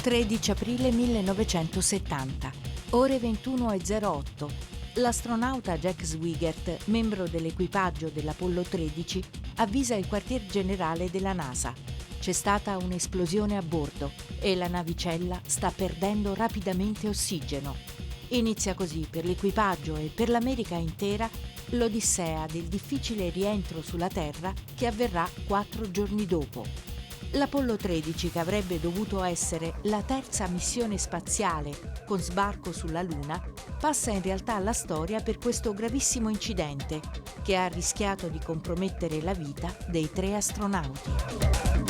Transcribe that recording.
13 aprile 1970, ore 21:08. L'astronauta Jack Swigert, membro dell'equipaggio dell'Apollo 13, avvisa il quartier generale della NASA. C'è stata un'esplosione a bordo e la navicella sta perdendo rapidamente ossigeno. Inizia così per l'equipaggio e per l'America intera l'odissea del difficile rientro sulla Terra che avverrà 4 giorni dopo. L'Apollo 13, che avrebbe dovuto essere la terza missione spaziale con sbarco sulla Luna, passa in realtà alla storia per questo gravissimo incidente che ha rischiato di compromettere la vita dei 3 astronauti.